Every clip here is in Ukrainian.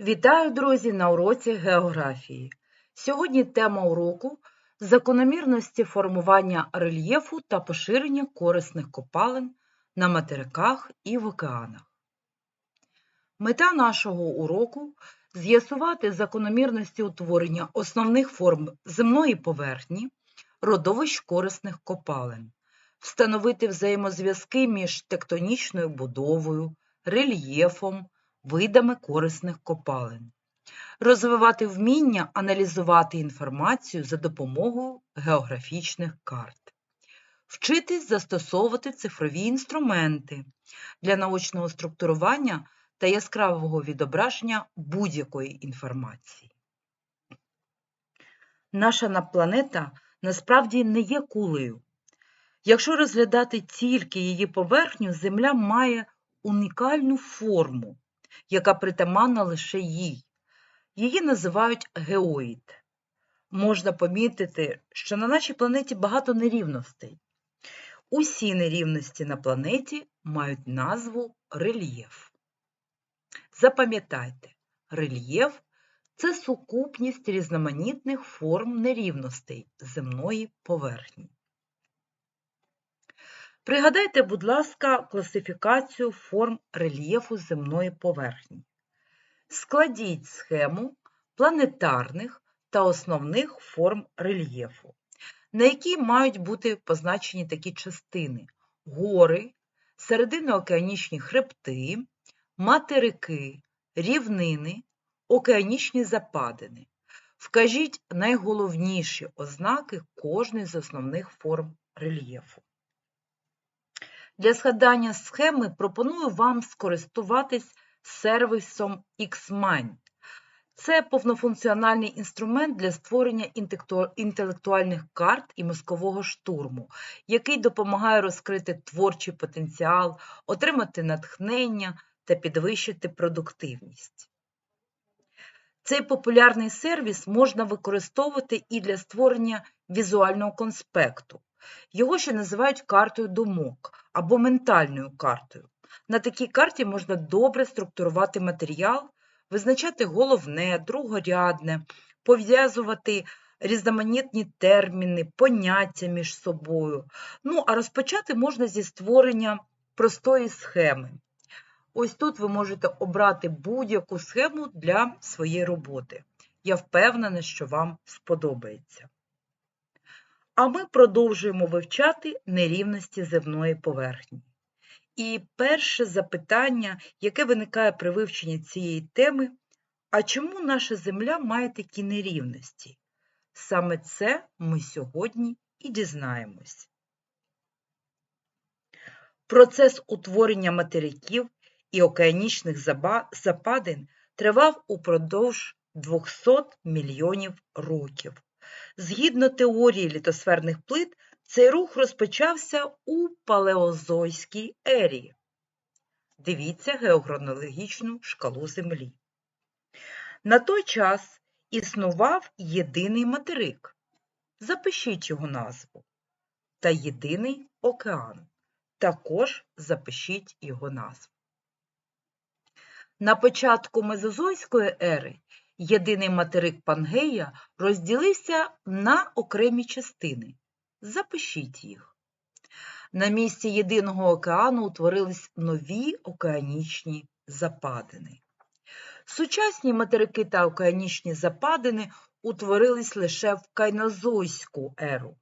Вітаю, друзі, на уроці географії. Сьогодні тема уроку закономірності формування рельєфу та поширення корисних копалин на материках і в океанах. Мета нашого уроку з'ясувати закономірності утворення основних форм земної поверхні, родовищ корисних копалин, встановити взаємозв'язки між тектонічною будовою, рельєфом, видами корисних копалин, розвивати вміння аналізувати інформацію за допомогою географічних карт, вчитись застосовувати цифрові інструменти для научного структурування та яскравого відображення будь-якої інформації. Наша планета насправді не є кулею. Якщо розглядати тільки її поверхню, Земля має унікальну форму, яка притаманна лише їй. Її називають геоїд. Можна помітити, що на нашій планеті багато нерівностей. Усі нерівності на планеті мають назву рельєф. Запам'ятайте, рельєф це сукупність різноманітних форм нерівностей земної поверхні. Пригадайте, будь ласка, класифікацію форм рельєфу земної поверхні. Складіть схему планетарних та основних форм рельєфу, на якій мають бути позначені такі частини: гори, серединоокеанічні хребти, материки, рівнини, океанічні западини. Вкажіть найголовніші ознаки кожної з основних форм рельєфу. Для згадання схеми пропоную вам скористуватись сервісом XMind. Це повнофункціональний інструмент для створення інтелектуальних карт і мозкового штурму, який допомагає розкрити творчий потенціал, отримати натхнення та підвищити продуктивність. Цей популярний сервіс можна використовувати і для створення візуального конспекту. Його ще називають картою думок або ментальною картою. На такій карті можна добре структурувати матеріал, визначати головне, другорядне, пов'язувати різноманітні терміни, поняття між собою. Ну, а розпочати можна зі створення простої схеми. Ось тут ви можете обрати будь-яку схему для своєї роботи. Я впевнена, що вам сподобається. А ми продовжуємо вивчати нерівності земної поверхні. І перше запитання, яке виникає при вивченні цієї теми, а чому наша Земля має такі нерівності? Саме це ми сьогодні і дізнаємось. Процес утворення материків і океанічних западин тривав упродовж 200 мільйонів років. Згідно теорії літосферних плит, цей рух розпочався у палеозойській ері. Дивіться геохронологічну шкалу Землі. На той час існував єдиний материк. Запишіть його назву. Та єдиний океан. Також запишіть його назву. На початку Мезозойської ери єдиний материк Пангея розділився на окремі частини. Запишіть їх. На місці єдиного океану утворились нові океанічні западини. Сучасні материки та океанічні западини утворились лише в кайнозойську еру.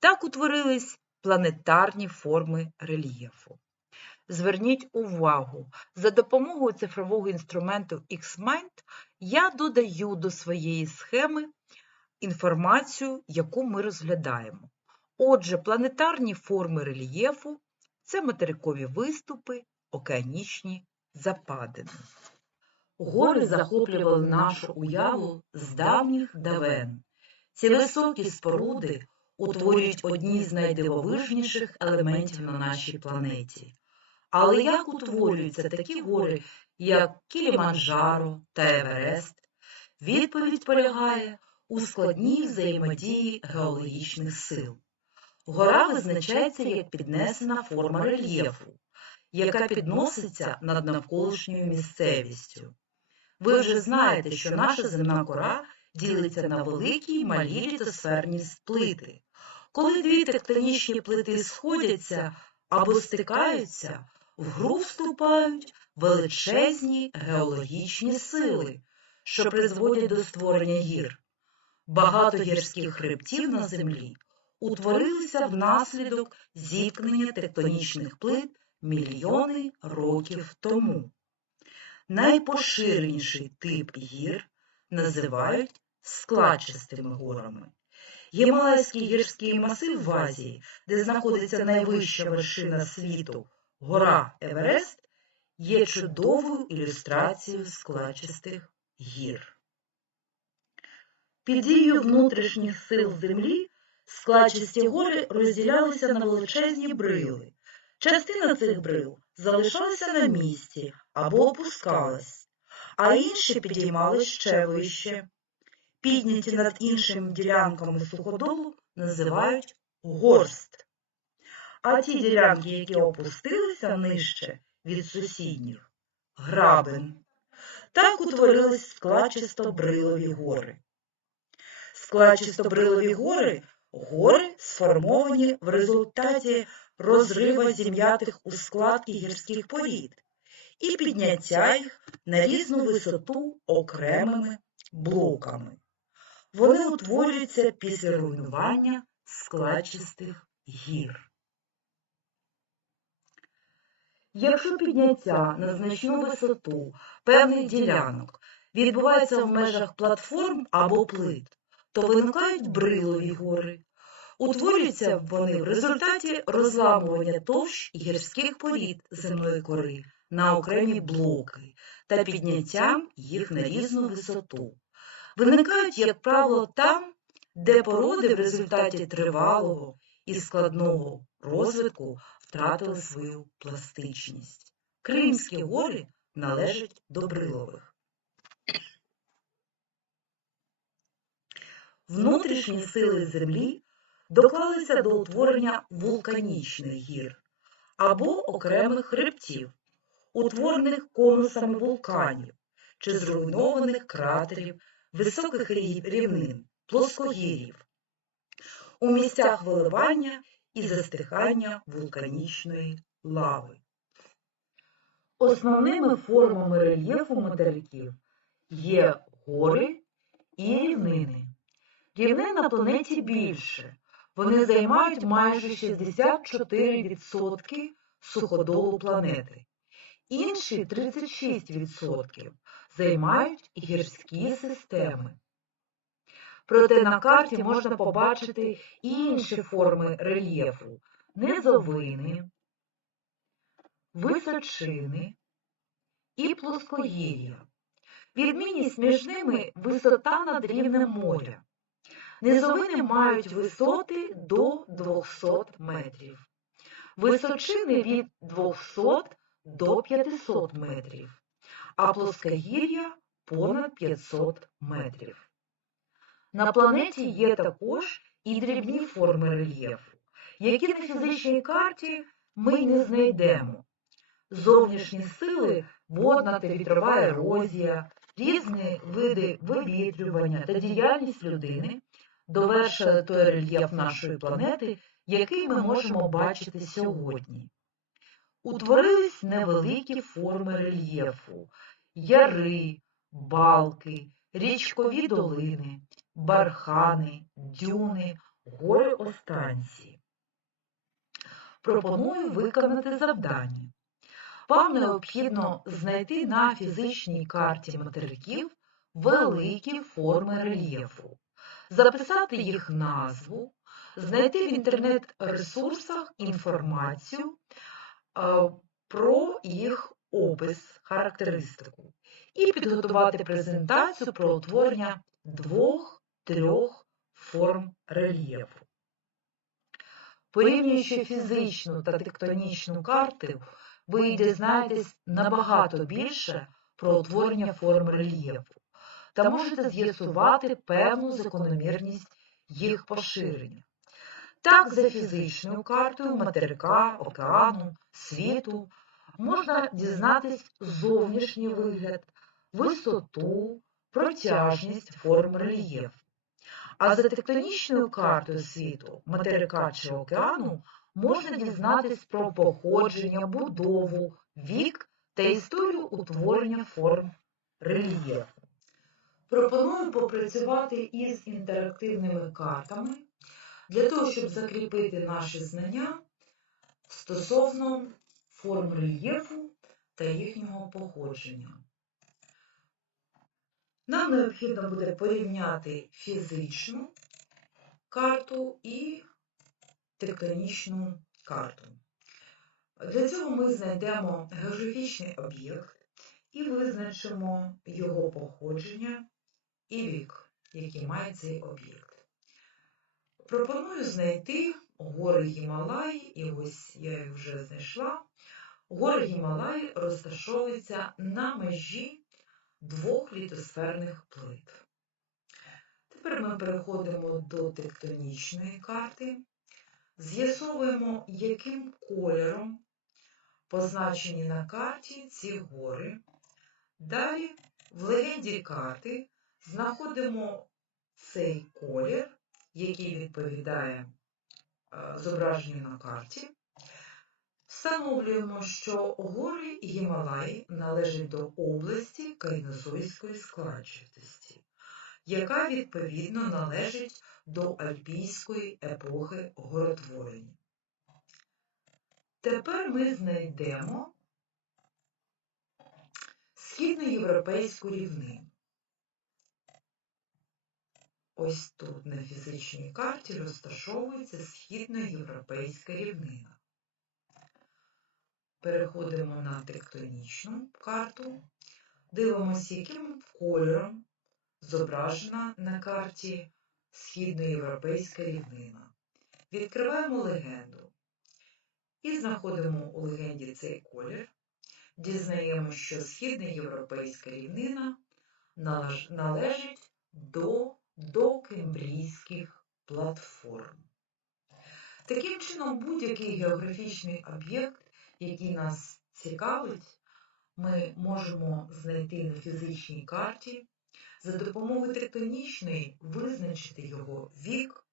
Так утворились планетарні форми рельєфу. Зверніть увагу, за допомогою цифрового інструменту XMind я додаю до своєї схеми інформацію, яку ми розглядаємо. Отже, планетарні форми рельєфу це материкові виступи, океанічні западини. Гори захоплювали нашу уяву з давніх давен. Ці високі споруди утворюють одні з найдивовижніших елементів на нашій планеті. Але як утворюються такі гори, як Кіліманджаро та Еверест, відповідь полягає у складній взаємодії геологічних сил. Гора визначається як піднесена форма рельєфу, яка підноситься над навколишньою місцевістю. Ви вже знаєте, що наша земна кора ділиться на великі й малі літосферні плити. Коли дві тектонічні плити сходяться або стикаються, в гру вступають величезні геологічні сили, що призводять до створення гір. Багато гірських хребтів на землі утворилися внаслідок зіткнення тектонічних плит мільйони років тому. Найпоширеніший тип гір називають складчастими горами. Гімалайський гірський масив в Азії, де знаходиться найвища вершина світу гора Еверест, є чудовою ілюстрацією складчастих гір. Під дією внутрішніх сил землі складчасті гори розділялися на величезні брили. Частина цих брил залишалася на місці або опускалась, а інші підіймались ще вище. Підняті над іншими ділянками суходолу називають горст. А ті ділянки, які опустилися нижче від сусідніх грабин. Так утворились складчасто-брилові гори. Складчасто-брилові гори гори сформовані в результаті розрива зім'ятих у складки гірських порід і підняття їх на різну висоту окремими блоками. Вони утворюються після руйнування складчастих гір. Якщо підняття на значну висоту певних ділянок відбувається в межах платформ або плит, то виникають брилові гори. Утворюються вони в результаті розламування товщ гірських порід земної кори на окремі блоки та підняттям їх на різну висоту. Виникають, як правило, там, де породи в результаті тривалого і складного розвитку втратили свою пластичність. Кримські гори належать до брилових. Внутрішні сили землі доклалися до утворення вулканічних гір або окремих хребтів, утворених конусами вулканів чи зруйнованих кратерів, високих рівнин, плоскогір'їв, у місцях виливання і застихання вулканічної лави. Основними формами рельєфу материків є гори і рівнини. Рівнин на планеті більше. Вони займають майже 64% суходолу планети. Інші 36% займають гірські системи. Проте на карті можна побачити інші форми рельєфу низовини, височини і плоскогір'я. Відмінність між ними висота над рівнем моря. Низовини мають висоти до 200 метрів, височини від 200 до 500 метрів, а плоскогір'я понад 500 метрів. На планеті є також і дрібні форми рельєфу, які на фізичній карті ми не знайдемо. Зовнішні сили, водна та вітрова ерозія, різні види вивітрювання та діяльність людини довершили той рельєф нашої планети, який ми можемо бачити сьогодні. Утворились невеликі форми рельєфу, яри, балки, річкові долини, бархани, дюни, гори останці. Пропоную виконати завдання. Вам необхідно знайти на фізичній карті материків великі форми рельєфу записати їх назву, знайти в інтернет-ресурсах інформацію е, про їх опис, характеристику і підготувати презентацію про утворення двох-трьох форм рельєфу. Порівнюючи фізичну та тектонічну карти, ви дізнаєтесь набагато більше про утворення форм рельєфу та можете з'ясувати певну закономірність їх поширення. Так, за фізичною картою материка, океану, світу можна дізнатись зовнішній вигляд, висоту, протяжність форм рельєфу. А за тектонічною картою світу, материка чи океану, можна дізнатись про походження, будову, вік та історію утворення форм рельєфу. Пропоную попрацювати із інтерактивними картами для того, щоб закріпити наші знання стосовно форм рельєфу та їхнього походження. Нам необхідно буде порівняти фізичну карту і тектонічну карту. Для цього ми знайдемо географічний об'єкт і визначимо його походження і вік, який має цей об'єкт. Пропоную знайти гори Гімалаї, і ось я їх вже знайшла. Гори Гімалаї розташовуються на межі двох літосферних плит. Тепер ми переходимо до тектонічної карти, з'ясовуємо, яким кольором позначені на карті ці гори. Далі в легенді карти знаходимо цей колір, який відповідає е, зображенню на карті. Встановлюємо, що гори Гімалаї належать до області Кайнозойської складчатості, яка відповідно належить до альпійської епохи горотворення. Тепер ми знайдемо східноєвропейську рівнину. Ось тут на фізичній карті розташовується східноєвропейська рівнина. Переходимо на тектонічну карту, дивимося, яким кольором зображена на карті східноєвропейська рівнина. Відкриваємо легенду і знаходимо у легенді цей колір. Дізнаємося, що східноєвропейська рівнина належить до докембрійських платформ. Таким чином, будь-який географічний об'єкт, який нас цікавить, ми можемо знайти на фізичній карті, за допомогою тектонічної визначити його вік,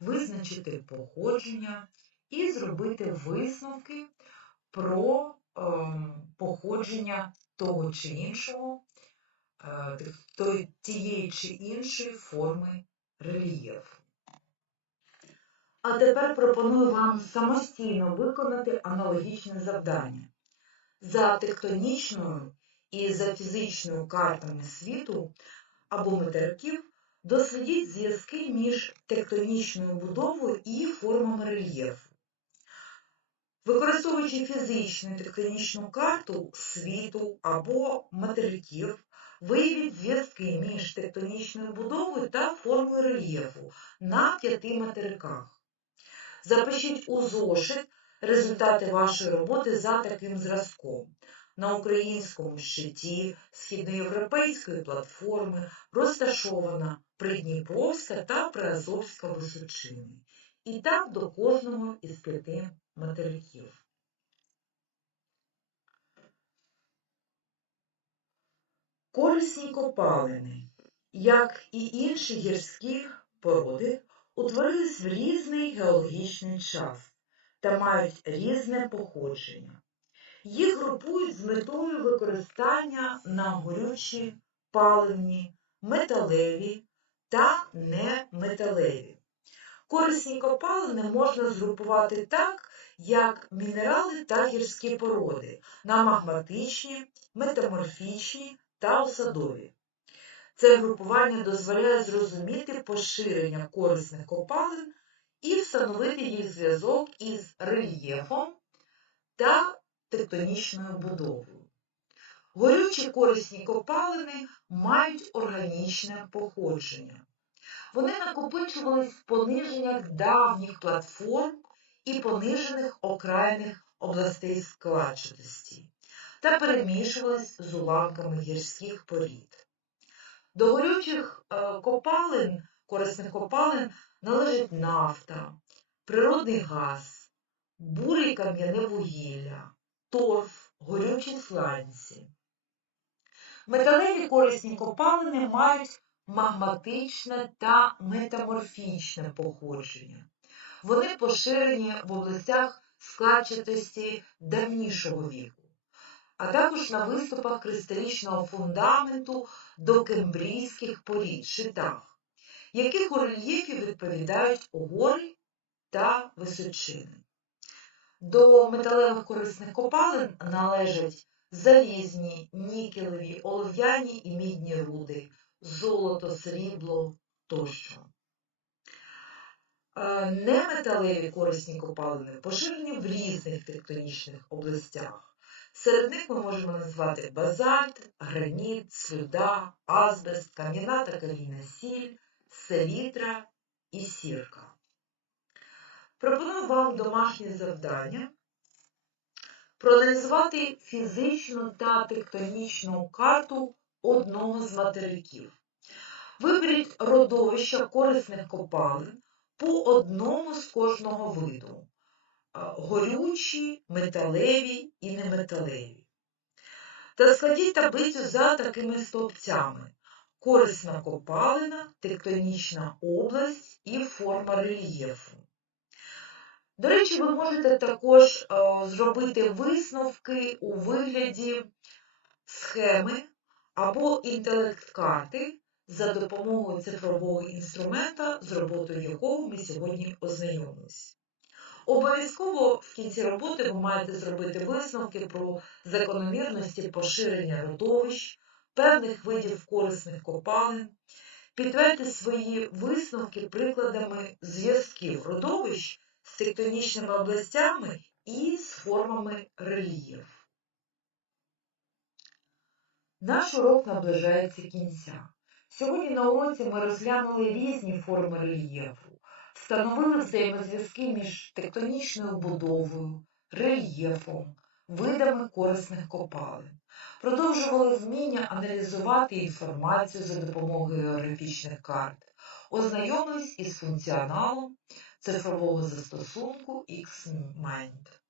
визначити походження і зробити висновки про е, походження того чи іншого Е, тієї чи іншої форми рельєфу. А тепер пропоную вам самостійно виконати аналогічне завдання. За тектонічною і за фізичною картами світу або материків дослідіть зв'язки між тектонічною будовою і формами рельєфу. Використовуючи фізичну тектонічну карту світу або материків, Виявіть зв'язки між тектонічною будовою та формою рельєфу на п'яти материках. Запишіть у зошит результати вашої роботи за таким зразком. На українському щиті східноєвропейської платформи розташована Придніпровська та Приазовська височини. І так до кожного із п'яти материків. Корисні копалини, як і інші гірські породи, утворились в різний геологічний час та мають різне походження. Їх групують з метою використання на горючі, паливні, металеві та неметалеві. Корисні копалини можна згрупувати так, як мінерали та гірські породи на магматичні, метаморфічні та осадові. Це групування дозволяє зрозуміти поширення корисних копалин і встановити їх зв'язок із рельєфом та тектонічною будовою. Горючі корисні копалини мають органічне походження. Вони накопичувались в пониженнях давніх платформ і понижених окраїних областей складчатості та перемішувались з уламками гірських порід. До горючих е, копалин, корисних копалин належить нафта, природний газ, буре кам'яне вугілля, торф, горючі сланці. Металеві корисні копалини мають магматичне та метаморфічне походження. Вони поширені в областях складчатості давнішого віку, а також на виступах кристалічного фундаменту до кембрійських порід шитах, яких у рельєфі відповідають гори та височини. До металевих корисних копалин належать залізні, нікелеві, олов'яні і мідні руди, золото, срібло тощо. Е, Неметалеві корисні копалини поширені в різних тектонічних областях. Серед них ми можемо назвати базальт, граніт, слюда, азбест, кам'яна та калійна сіль, селітра і сірка. Пропоную вам домашнє завдання проаналізувати фізичну та тектонічну карту одного з материків. Виберіть родовища корисних копалин по одному з кожного виду горючі, металеві і неметалеві. Та складіть таблицю за такими стовпцями: корисна копалина, тектонічна область і форма рельєфу. До речі, ви можете також зробити висновки у вигляді схеми або інтелект-карти за допомогою цифрового інструмента, з роботою якого ми сьогодні ознайомились. Обов'язково в кінці роботи ви маєте зробити висновки про закономірності поширення родовищ, певних видів корисних копалин, підтвердьте свої висновки прикладами зв'язків родовищ з тектонічними областями і з формами рельєфу. Наш урок наближається кінця. Сьогодні на уроці ми розглянули різні форми рельєфу, встановили взаємозв'язки між тектонічною будовою, рельєфом, видами корисних копалин, продовжували вміння аналізувати інформацію за допомогою географічних карт, ознайомились із функціоналом цифрового застосунку Xmind.